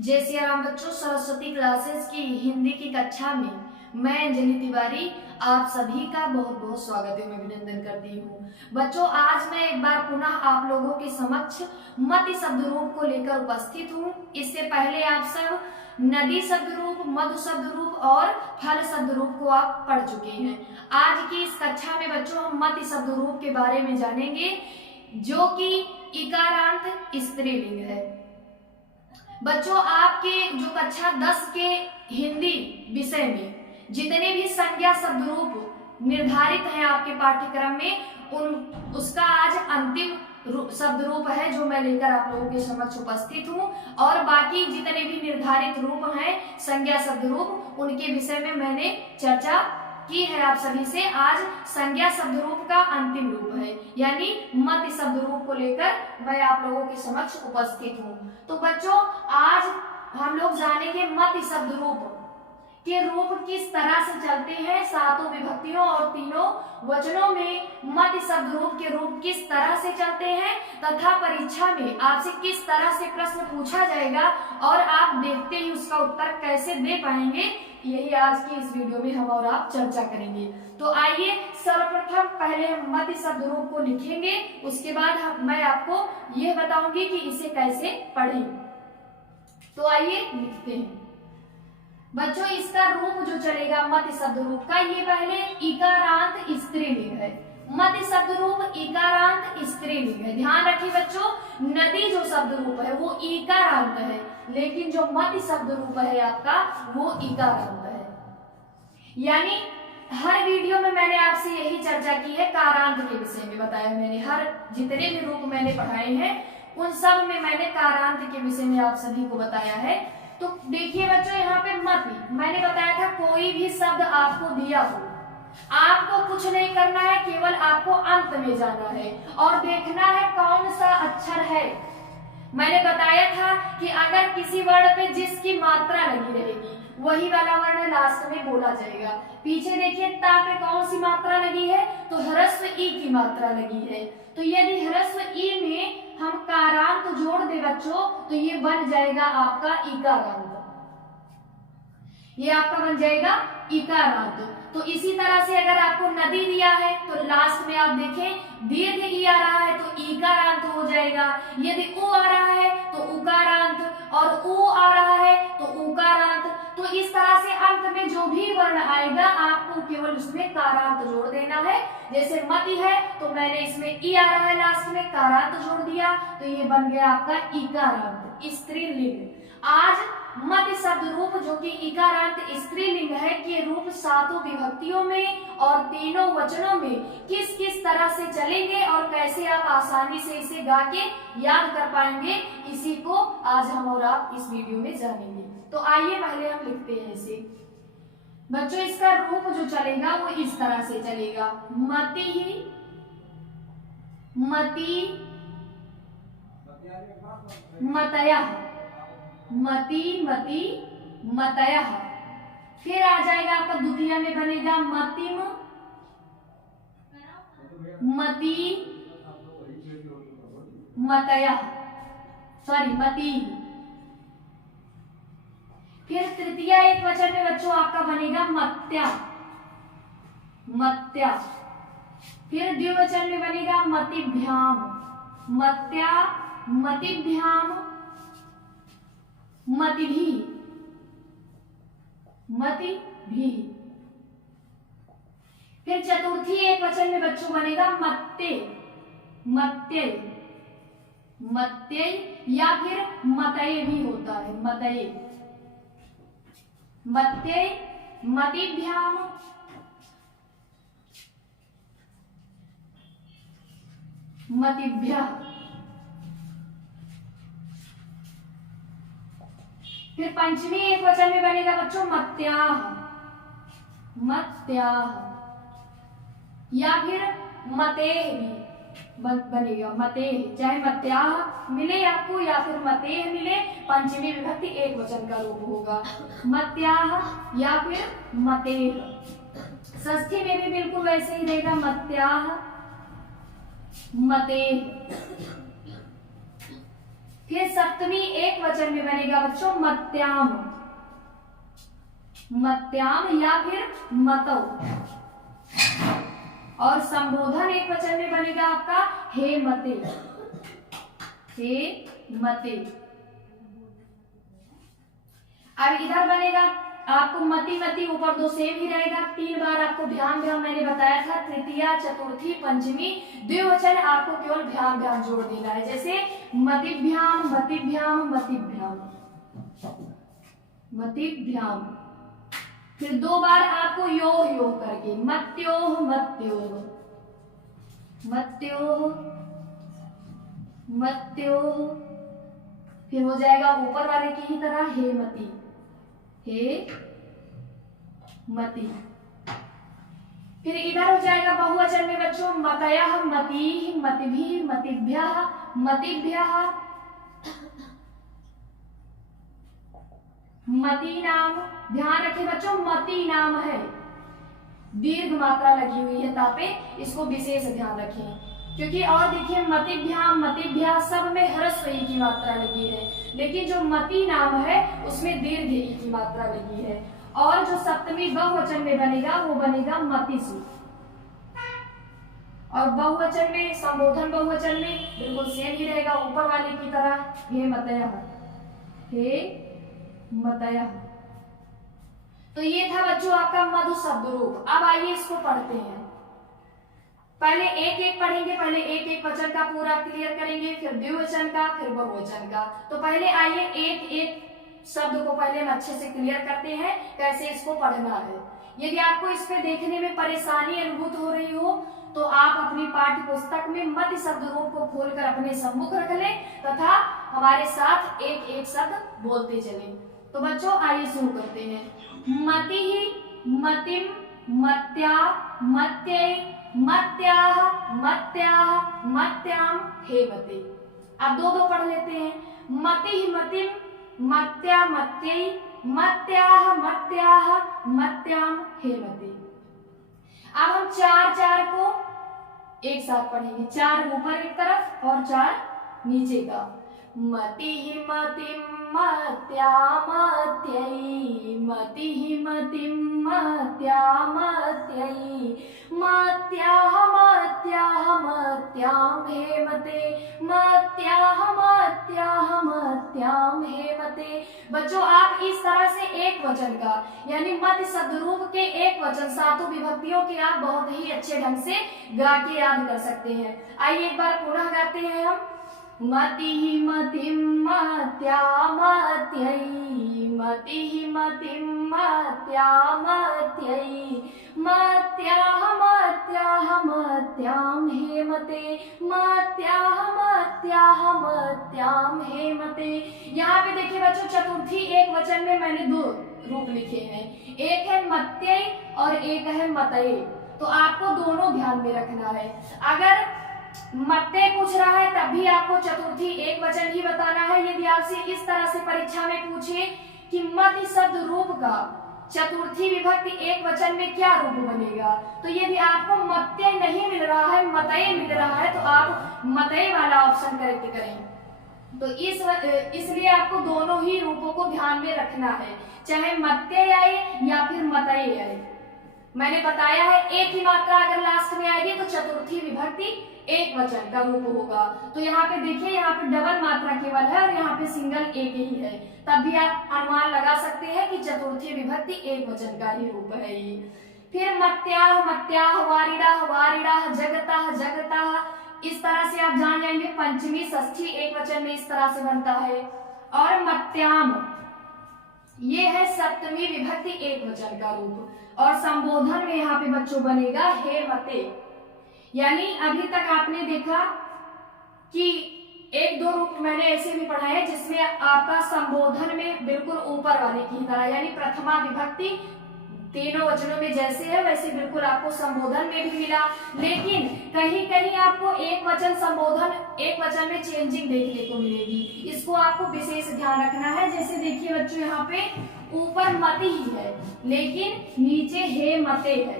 जय सिया राम बच्चों। सरस्वती क्लासेस की हिंदी की कक्षा में मैं अंजलि तिवारी आप सभी का बहुत बहुत स्वागत है, मैं अभिनंदन करती हूँ। बच्चों, आज मैं एक बार पुनः आप लोगों के समक्ष मति शब्द रूप को लेकर उपस्थित हूँ। इससे पहले आप सब नदी शब्द रूप, मधु शब्द रूप और फल शब्द रूप को आप पढ़ चुके हैं। आज की इस कक्षा में बच्चों हम मति शब्द रूप के बारे में जानेंगे, जो कि इकारांत स्त्रीलिंग है। बच्चों, आपके जो कक्षा 10 के हिंदी विषय में जितने भी संज्ञा शब्द रूप निर्धारित हैं आपके पाठ्यक्रम में, उसका आज अंतिम शब्द रूप है जो मैं लेकर आप लोगों के समक्ष उपस्थित हूँ। और बाकी जितने भी निर्धारित रूप हैं संज्ञा शब्द रूप, उनके विषय में मैंने चर्चा की है आप सभी से। आज संज्ञा शब्द रूप का अंतिम रूप है, यानी मति शब्द रूप को लेकर मैं आप लोगों के समक्ष उपस्थित हूँ। तो बच्चों, आज हम लोग जानेंगे मति शब्द रूप के रूप किस तरह से चलते हैं। सातों विभक्तियों और तीनों वचनों में मति शब्द रूप के रूप किस तरह से चलते हैं, तथा परीक्षा में आपसे किस तरह से प्रश्न पूछा जाएगा और आप देखते ही उसका उत्तर कैसे दे पाएंगे, यही आज की इस वीडियो में हम और आप चर्चा करेंगे। तो आइए सर्वप्रथम पहले हम मति शब्द रूप को लिखेंगे, उसके बाद मैं आपको यह बताऊंगी कि इसे कैसे पढ़ें। तो आइए लिखते हैं। बच्चों, इसका रूप जो चलेगा मति शब्द रूप का, ये पहले इकारांत स्त्रीलिंग है। मति शब्द रूप इकारांत स्त्रीलिंग है। ध्यान रखिए बच्चों, नदी जो शब्द रूप है वो इकारांत है, लेकिन जो मति शब्द रूप है आपका वो इकारांत है। यानी हर वीडियो में मैंने आपसे यही चर्चा की है, कारांत के विषय में बताया मैंने। हर जितने भी रूप मैंने पढ़ाए हैं उन सब में मैंने कारांत के विषय में आप सभी को बताया है। तो देखिए बच्चों, यहाँ पे मति मैंने बताया था, कोई भी शब्द आपको दिया हो, आपको कुछ नहीं करना है, केवल आपको अंत में जाना है और देखना है कौन सा अक्षर है। मैंने बताया था कि अगर किसी वर्ण पे जिसकी मात्रा लगी रहेगी वही वाला वर्ण लास्ट में बोला जाएगा। पीछे देखिए, ता पे कौन सी मात्रा लगी है, तो ह्रस्व ई की मात्रा लगी है। तो यदि ह्रस्व ई में हम कारांत जोड़ दे बच्चों, तो ये बन जाएगा आपका इकारांत। ये आपका बन जाएगा इकारांत। तो इसी तरह से अगर आपको नदी दिया है तो लास्ट में आप देखें दीर्घ ई आ रहा है तो इकारांत हो जाएगा। यदि उ आ रहा है तो उकारांत, और उ आ रहा है तो उकारांत। तो इस तरह से अंत में जो भी वर्ण आएगा आपको केवल उसमें कारांत जोड़ देना है। जैसे मति है तो मैंने इसमें ई आ रहा है लास्ट में, कारांत जोड़ दिया, तो ये बन गया आपका इकारांत स्त्रीलिंग। आज मति शब्द रूप जो कि इकारांत स्त्रीलिंग है, के रूप सातों विभक्तियों में और तीनों वचनों में किस किस तरह से चलेंगे और कैसे आप आसानी से इसे गा के याद कर पाएंगे, इसी को आज हम और आप इस वीडियो में जानेंगे। तो आइए पहले हम लिखते हैं इसे। बच्चों, इसका रूप जो चलेगा वो इस तरह से चलेगा, मति, मति, मतयः, मति, मति, मतयः। फिर आ जाएगा आपका द्वितीय में बनेगा मतिम, मति, मतयः, सॉरी मति। फिर तृतीय एक वचन में बच्चों आपका बनेगा मत्या, मत्या। फिर द्विवचन में बनेगा मतिभ्याम, मत्या, मतिभ्याम, मतिभिः, मतिभिः। फिर चतुर्थी एक वचन में बच्चों बनेगा मत्ते, मत्ते, मत्ते, या फिर मतये भी होता है, मतये, मत्ते, मतिभ्याम, मतिभ्यः। फिर पंचमी एक वचन में बनेगा बच्चों मत्याः, मत्याः, या फिर मतेः भी बनेगा, मतेः। चाहे मत्याः मिले आपको या फिर मतेः मिले, पंचमी विभक्ति एक वचन का रूप होगा, मत्याः या फिर मतेः। षष्ठी में भी बिल्कुल वैसे ही रहेगा, मत्याः, मतेः। फिर सप्तमी एक वचन में बनेगा बच्चों मत्याम, मत्याम या फिर मतौ। और संबोधन एक वचन में बनेगा आपका हे मते, हे मते। अब इधर बनेगा आपको मति मति, ऊपर दो सेम ही रहेगा। 3 बार आपको भ्याम भ्याम मैंने बताया था, तृतीया चतुर्थी पंचमी द्विवचन आपको केवल भ्याम भ्याम जोड़ देना है। जैसे मतिभ्याम मतिभ्याम मतिभ्याम मतिभ्याम। फिर 2 बार आपको यो यो करके मत्योह मत्योह मत्योह मत्योह। फिर हो जाएगा ऊपर वाले की ही तरह हे मति, हे मति। फिर इधर हो जाएगा बहुवचन में बच्चों मतयः मतिः मतिभिः मतिभ्यः मतिभ्यः। मति नाम, ध्यान रखें बच्चों मति नाम है, दीर्घ मात्रा लगी हुई है तापे, इसको विशेष ध्यान रखें। क्योंकि और देखिए मतिभ्याम मतिभ्या सब में ह्रस्व ई की मात्रा लगी है, लेकिन जो मति नाम है उसमें दीर्घ ई की मात्रा लगी है। और जो सप्तमी बहुवचन में बनेगा वो बनेगा मतिसु। और बहुवचन में, संबोधन बहुवचन में बिल्कुल सेम ही रहेगा, ऊपर वाले की तरह हे मतयः, हे मतयः। तो ये था बच्चों आपका मधु शब्द रूप। अब आइए इसको पढ़ते हैं। पहले एक एक पढ़ेंगे, पहले एक एक वचन का पूरा क्लियर करेंगे, फिर द्विवचन का, फिर बहुवचन का। तो पहले आइए एक एक शब्द को पहले हम अच्छे से क्लियर करते हैं कैसे इसको पढ़ना है। यदि आपको इस पे देखने में परेशानी अनुभूत हो रही हो तो आप अपनी पाठ्य पुस्तक में मति शब्द रूप को खोलकर अपने सम्मुख रख लें तथा हमारे साथ एक एक शब्द बोलते चलें। तो बच्चों आइए शुरू करते हैं। मतिः मतिम मत्या मत्यै मत्याः मत्याः मत्याम हे मते। अब दो दो पढ़ लेते हैं। मतिः मतिम मत्या मत्यै मत्याः मत्याः मत्याम हे मते। अब हम 4 को एक साथ पढ़ेंगे, 4 ऊपर एक तरफ और 4 नीचे का। मतिः मतिम मत्या मत्यै मतिः मतिम मत्या मत्यै मत्याः मत्याः मत्याम हे मते मत्याः मत्याः मत्याम हे मते। बच्चों आप इस तरह से एक वचन का यानी मत शब्द रूप के एक वचन 7 विभक्तियों के आप बहुत ही अच्छे ढंग से गा के याद कर सकते हैं। आइए एक बार पुनः गाते हैं हम। मतिः मतिम मत्या मत्यै मतिः मतिम मत्या मत्यै मत्याः मत्याः मत्याम हे मते मत्याः मत्याः मत्याम हे मते। यहाँ पे देखिए बच्चों चतुर्थी एक वचन में मैंने 2 रूप लिखे हैं, एक है मत्यै और एक है मतये। तो आपको दोनों ध्यान में रखना है। अगर मत्ते पूछ रहा है तब भी आपको चतुर्थी एक वचन ही बताना है। यदि आपसे इस तरह से परीक्षा में पूछे कि मति शब्द रूप का चतुर्थी विभक्ति एक वचन में क्या रूप बनेगा, तो यदि आपको मत्ते नहीं मिल रहा है मतये मिल रहा है तो आप मतये वाला ऑप्शन करेक्ट करें। तो इसलिए आपको दोनों ही रूपों को ध्यान में रखना है, चाहे मत्ते आए या फिर मतये आए। मैंने बताया है एक ही मात्रा अगर लास्ट में आएगी तो चतुर्थी विभक्ति एक वचन का रूप होगा। तो यहाँ पे देखिए, यहाँ पे डबल मात्रा केवल है और यहाँ पे सिंगल एक ही है, तब भी आप अनुमान लगा सकते हैं कि चतुर्थी विभक्ति एक वचन का ही रूप है ये। फिर मत्याः मत्याः वारिडाः वारिडाः जगताः जगताः, इस तरह से आप जान जाएंगे। पंचमी षष्ठी एक वचन में इस तरह से बनता है। और मत्याम ये है सप्तमी विभक्ति एक वचन का रूप। और संबोधन में यहाँ पे बच्चों बनेगा हे मते। यानी अभी तक आपने देखा कि 1-2 रूप मैंने ऐसे भी पढ़ा है जिसमें आपका संबोधन में बिल्कुल ऊपर वाले की तरह यानी प्रथमा विभक्ति तीनों वचनों में जैसे है वैसे बिल्कुल आपको संबोधन में भी मिला। लेकिन कहीं कहीं आपको एक वचन संबोधन एक वचन में चेंजिंग देखने को मिलेगी, इसको आपको विशेष ध्यान रखना है। जैसे देखिए बच्चों, यहाँ पे ऊपर मति ही है लेकिन नीचे हे मते है।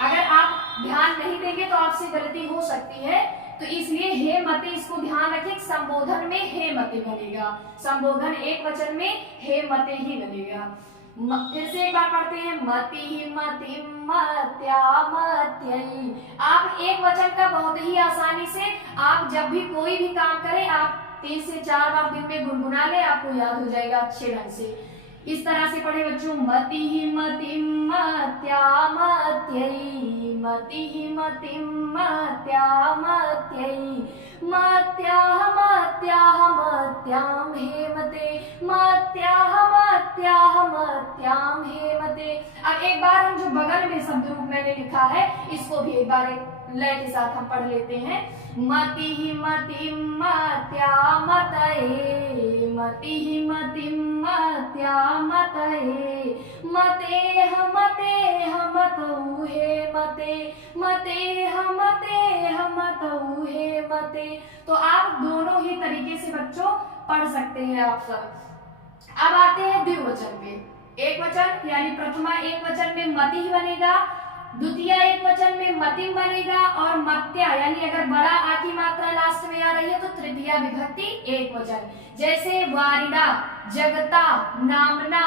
अगर आप ध्यान नहीं देंगे तो आपसे गलती हो सकती है। तो इसलिए हे मते, इसको ध्यान रखें, संबोधन में हे मते बनेगा, संबोधन एक वचन में हे मते ही बनेगा। फिर से एक बार पढ़ते हैं, मति मति मत्या मत्यई। आप एक वचन का बहुत ही आसानी से, आप जब भी कोई भी काम करें, आप 3 से 4 बार दिन में गुनगुना ले, आपको याद हो जाएगा अच्छे ढंग से। इस तरह से पढ़े बच्चों, मति मति मत्या मत्यई, मति मति मत्या मत्यई, मत्याह मत्याह मत्याम हेमते, मत्याह मत्याह मत्याम हेमते। अब एक बार हम जो बगल में शब्द रूप मैंने लिखा है, इसको भी एक बार एक लय के साथ हम पढ़ लेते हैं। मति मति मत्या मतये, मति मति मत्या मतये, मतेह मतेह मतौ हे मते, मतेह मतेह मतौ हे मते। तो आप दोनों ही तरीके से बच्चों पढ़ सकते हैं आप सब। अब आते हैं द्विवचन पे। एक वचन यानी प्रथमा एक वचन में मति ही बनेगा, द्वितीय एक वचन में मतिम बनेगा, और मत्या यानी अगर बड़ा आ की मात्रा लास्ट में आ रही है तो तृतीया विभक्ति एक वचन, जैसे वारिड़ा, जगता, नामना।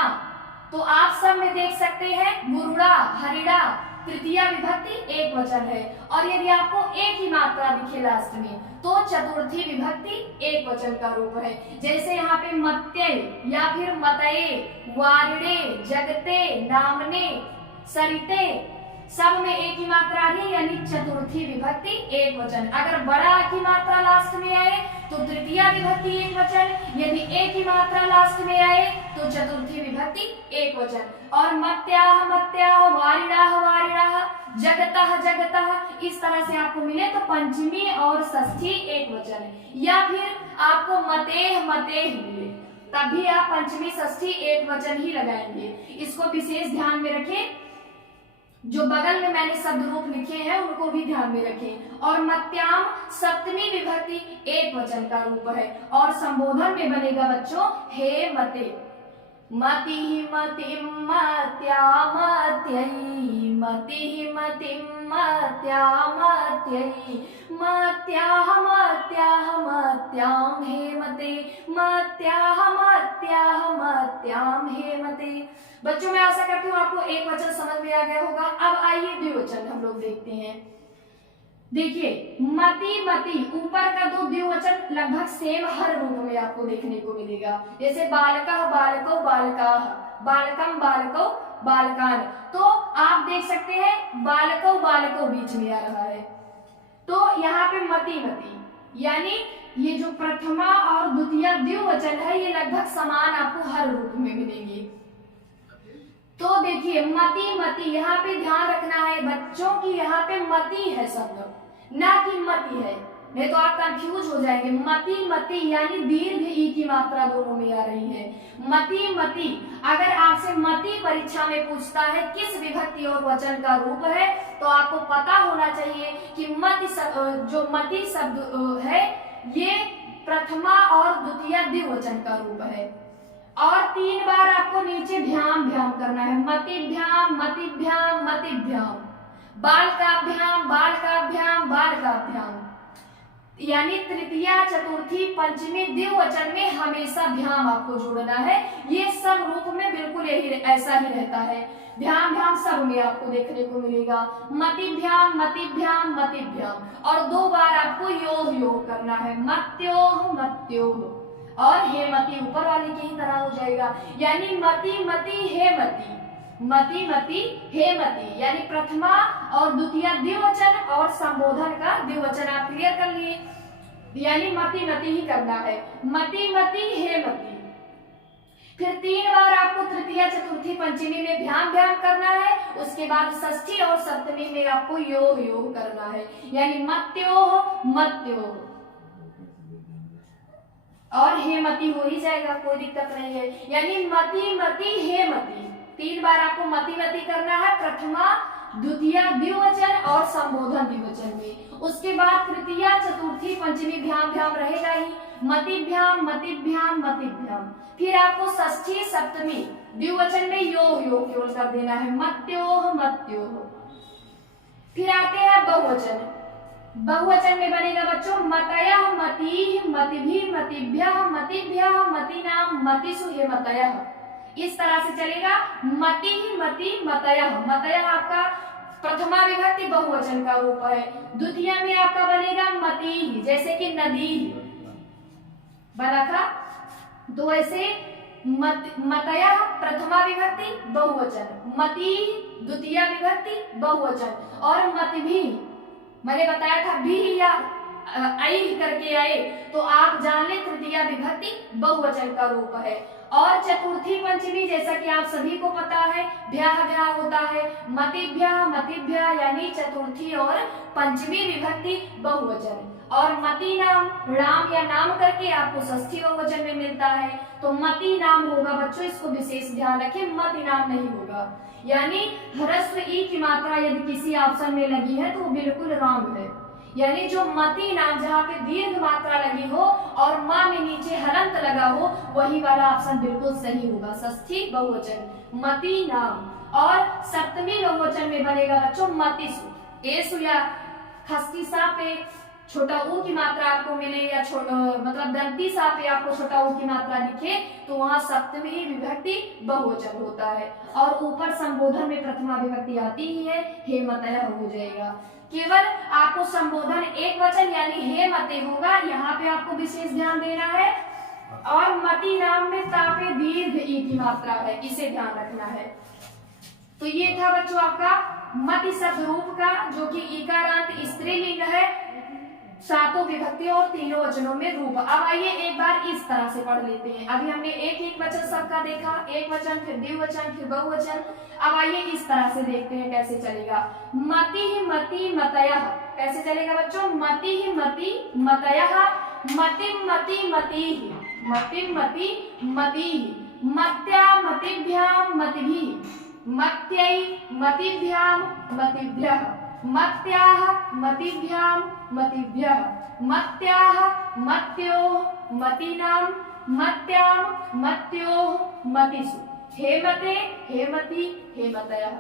तो आप सब में देख सकते हैं गुरुड़ा, हरिड़ा, तृतीया विभक्ति एक वचन है। और यदि आपको एक ही मात्रा दिखे लास्ट में तो चतुर्थी विभक्ति एक वचन का रूप है, जैसे यहाँ पे मत्ये या फिर मतये, वारिड़े, जगते, नामने, सरिते, सब में एक ही मात्रा आ रही है, यानी चतुर्थी विभक्ति एक वचन। अगर बड़ा की मात्रा लास्ट में आए तो तृतीया विभक्ति एक वचन, यदि एक ही मात्रा लास्ट में आए तो चतुर्थी विभक्ति एक वचन। और मत्याह मत्याह, वारिणाह वारिणाह, जगतः जगतः, इस तरह से आपको मिले तो पंचमी और षष्ठी एक वचन, या फिर आपको मतेह मतेह मिले तब भी आप पंचमी षष्ठी एक वचन ही लगाएंगे। इसको विशेष ध्यान में रखें, जो बगल में मैंने शब्द रूप लिखे हैं उनको भी ध्यान में रखें। और मत्याम सप्तमी विभक्ति एक वचन का रूप है, और संबोधन में बनेगा बच्चों हे मते। मति मति मत्या मत्यई, मति मति मत्या मत्यई, मत्याह मत्याह मत्याम हेमते, मत्याह मत्याह मत्याम हेमते। बच्चों मैं आशा करती हूँ आपको एक वचन समझ में आ गया होगा। अब आइए द्विवचन हम लोग देखते हैं। देखिए मति मति, ऊपर का दो द्विवचन लगभग सेम हर रूप में आपको देखने को मिलेगा, जैसे बालकः बालकौ बालकाः, बालकम बालकौ बालकान। तो आप देख सकते हैं बालकौ बालकौ बीच में आ रहा है, तो यहाँ पे मति मति यानी ये जो प्रथमा और द्वितीय द्विवचन है ये लगभग समान आपको हर रूप में मिलेंगे। तो देखिए मति मति, यहाँ पे ध्यान रखना है बच्चों की यहाँ पे मति है शब्द, ना कि मति है, नहीं तो आप कंफ्यूज हो जाएंगे। मति मति यानी दीर्घ ई की मात्रा दोनों में आ रही है। मति मति, अगर आपसे मति परीक्षा में पूछता है किस विभक्ति और वचन का रूप है तो आपको पता होना चाहिए कि जो मति शब्द है ये प्रथमा और द्वितीय द्विवचन का रूप है। और 3 बार आपको नीचे भ्याम भ्याम करना है, मतिभ्याम मतिभ्याम मतिभ्याम, बालकाभ्याम बालकाभ्याम बालकाभ्याम, यानी तृतीया चतुर्थी पंचमी द्विवचन में हमेशा भ्याम आपको जोड़ना है। ये सब रूप में बिल्कुल यही ऐसा ही रहता है, भ्याम भ्याम सब में आपको देखने को मिलेगा, मतिभ्याम मतिभ्याम मतिभ्याम। और 2 बार आपको योग योग करना है, मत्योह मत्योह, और हेमति ऊपर वाली की ही तरह हो जाएगा, यानी मति मति हेमति, मति मति हेमति, यानी प्रथमा और द्वितीय द्विवचन और संबोधन का द्विवचन आप क्लियर कर लिए, यानी मति मति ही करना है, मति मति हेमति। फिर 3 बार आपको तृतीय चतुर्थी पंचमी में भ्याम भ्याम करना है, उसके बाद षष्ठी और सप्तमी में आपको योग योग करना है, यानी मत्योह मत्योह, और हेमति हो ही जाएगा, कोई दिक्कत नहीं है, यानी मति मति हेमति। 3 बार आपको मति मति करना है प्रथमा द्वितीय द्विवचन और संबोधन द्विवचन में। उसके बाद तृतीय चतुर्थी पंचमी भ्याम भ्याम रहेगा ही, मतिभ्याम मतिभ्याम मतिभ्याम। फिर आपको षष्ठी सप्तमी द्विवचन में योग योग केवल कर देना है, मत्योह मत्योह। फिर आते हैं बहुवचन, बहुवचन में बनेगा बच्चों मतयः, मतिः, मतिभिः, मतिभ्यः, मतिभ्यः, मतीनाम, मतिषु, हेमतयः। इस तरह से चलेगा। मतिः, मति, मतयः। मतयः आपका प्रथमा विभक्ति बहुवचन का रूप है। द्वितीय में आपका बनेगा मतिः, जैसे कि नदी बना था। तो ऐसे मतयः प्रथमा विभक्ति बहुवचन, मतिः द्वितीय विभक्ति बहुवचन, और मतिभिः मैंने बताया था भी या आई करके आए तो आप जान ले तृतीया विभक्ति बहुवचन का रूप है। और चतुर्थी पंचमी जैसा कि आप सभी को पता है भ्याह भ्याह होता है, मतिभ्याह मतिभ्याह यानी चतुर्थी और पंचमी विभक्ति बहुवचन। और मती नाम राम या नाम करके आपको षष्ठी बहुवचन में मिलता है, तो मती नाम होगा बच्चों, इसको विशेष ध्यान रखें, मति नाम नहीं होगा। यानी ह्रस्व ई की मात्रा यदि किसी ऑप्शन में लगी है तो वो बिल्कुल रॉन्ग है। यानी जो मती नाम जहाँ पे दीर्घ मात्रा लगी हो और माँ में नीचे हलंत लगा हो वही वाला ऑप्शन बिल्कुल सही होगा, षष्ठी बहुवचन मती नाम। और सप्तमी बहुवचन में बनेगा बच्चों मतिसु। एसु या खस्ती सा पे छोटा ऊ की मात्रा आपको मिले या मतलब दंती सा पे आपको छोटा ऊ की मात्रा दिखे तो वहां सप्तमी विभक्ति बहुवचन होता है। और ऊपर संबोधन में प्रथमा विभक्ति आती ही है, हेमतयः हो जाएगा। केवल आपको संबोधन एक वचन यानी हेमते होगा, यहाँ पे आपको विशेष ध्यान देना है। और मति नाम में तापे दीर्घ ई की मात्रा है, इसे ध्यान रखना है। तो ये था बच्चों आपका मति शब्द रूप का, जो कि इकारांत स्त्रीलिंग है, सातों विभक्तियों और तीनों वचनों में रूप। अब आइए एक बार इस तरह से पढ़ लेते हैं। अभी हमने एक एक वचन सबका देखा, एक वचन फिर द्विवचन फिर बहुवचन। अब आइए इस तरह से देखते हैं कैसे चलेगा। मति मति मतयः कैसे चलेगा बच्चों? मति मति मतयः, मतिम मति मतिः, मतिम मति मतिः, मत्या मतिभ्याम मतिभिः, मत्यै मतिभ्याम मतिभ्यः, मत्याः मतिभ्याम मतिभ्यः, मत्याः मत्योः मतीनां, मत्यां मत्योः मतिषु, हेमते हेमति हेमतयः।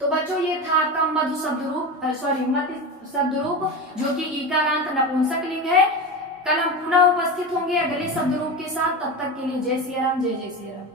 तो बच्चों ये था आपका मधु शब्द रूप मति शब्द रूप, जो कि इकारांत नपुंसक लिंग है। कल हम पुनः उपस्थित होंगे अगले शब्द रूप के साथ। तब तक के लिए जय सिया राम, जय जय सिया राम।